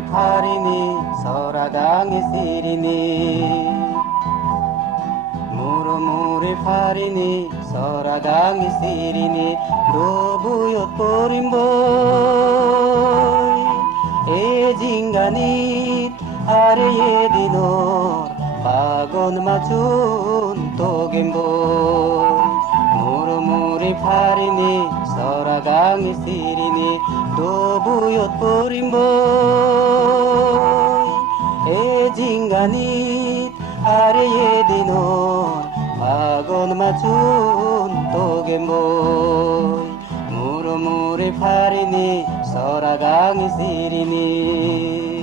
무르무르 파리니 서라강이 시리니 무르무르 파리니 서라강이 시리니 노부옅 보림보이 에징가닛 아래에 디노 바곤 마춘 또겐보이 무르무르 파리니 서라강이 시리니 노부옅 보림보이 에징가닛 아래에 디노 바곤 마춘 또겐보이 무르무르 파리니 서라강이 시리니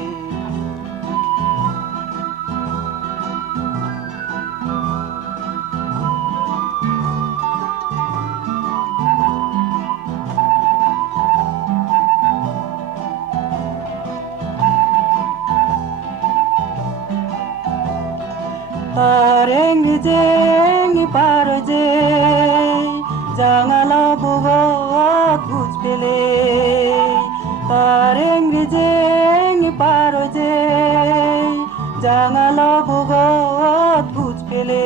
Parengi parje jangala bugot bujpele Parengi parje jangala bugot bujpele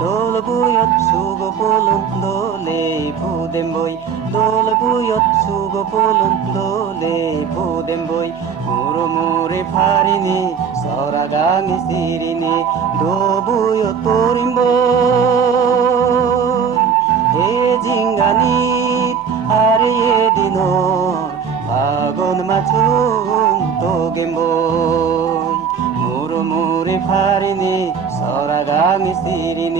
Dol buyot sugo polun dole pudem boy Dol buyot sugo polun dole pudem boy 무르무르 파리니 서라강이 시리니 노부옅 보림보이 에징가닛 아래에 디노 바곤 마춘 또겐보이 무르무르 파리니 서라강이 시리니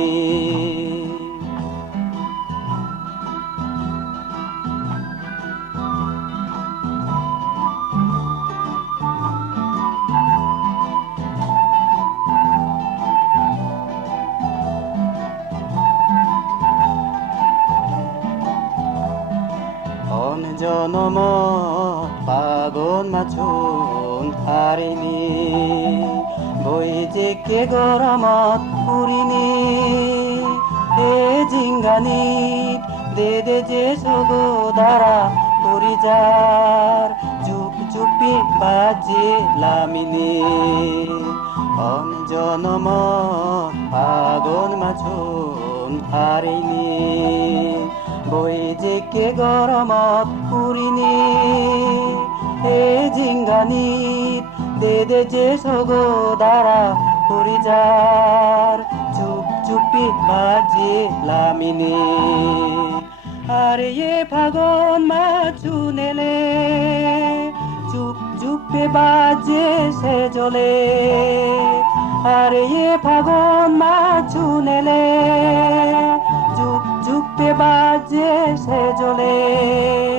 저놈은 바곤 맞춘 파리니 보이지게 걸어못 우리니 에징가닛 데데제 서고 달아 우리잘 줍줍비 바지 라미니 어느 저놈은 바곤 맞춘 파리니 보이지게 걸어못 우리니 에징가닛 데데제 서고 달아 우리잘 줍줍빛 바지 라미니 아래에 박원 맞추네래 줍줍빛 바지 세조래 아래에 박원 맞추네래 줍줍빛 바지 세조래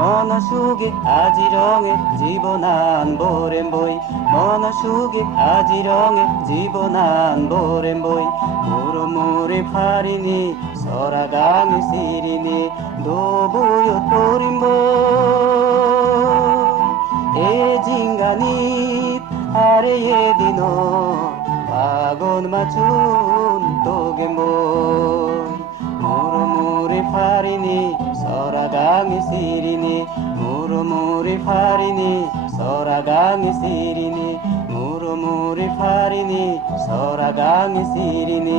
মনসুগে আজি রঙে জীবনান বোরেম বই মনসুগে আজি রঙে জীবনান বোরেম বই মুরমুরে ফারিনি সরাগামি সিরিনি দোবুয়ো তোরিম বই এ জিঙ্গানিত আরে এ দিনো বাগন মাছুন তোগেম বই মুরমুরে ফারিনি 서라강이 시리니 무르무르 파리니 서라강이 시리니 무르무르 파리니 서라강이 시리니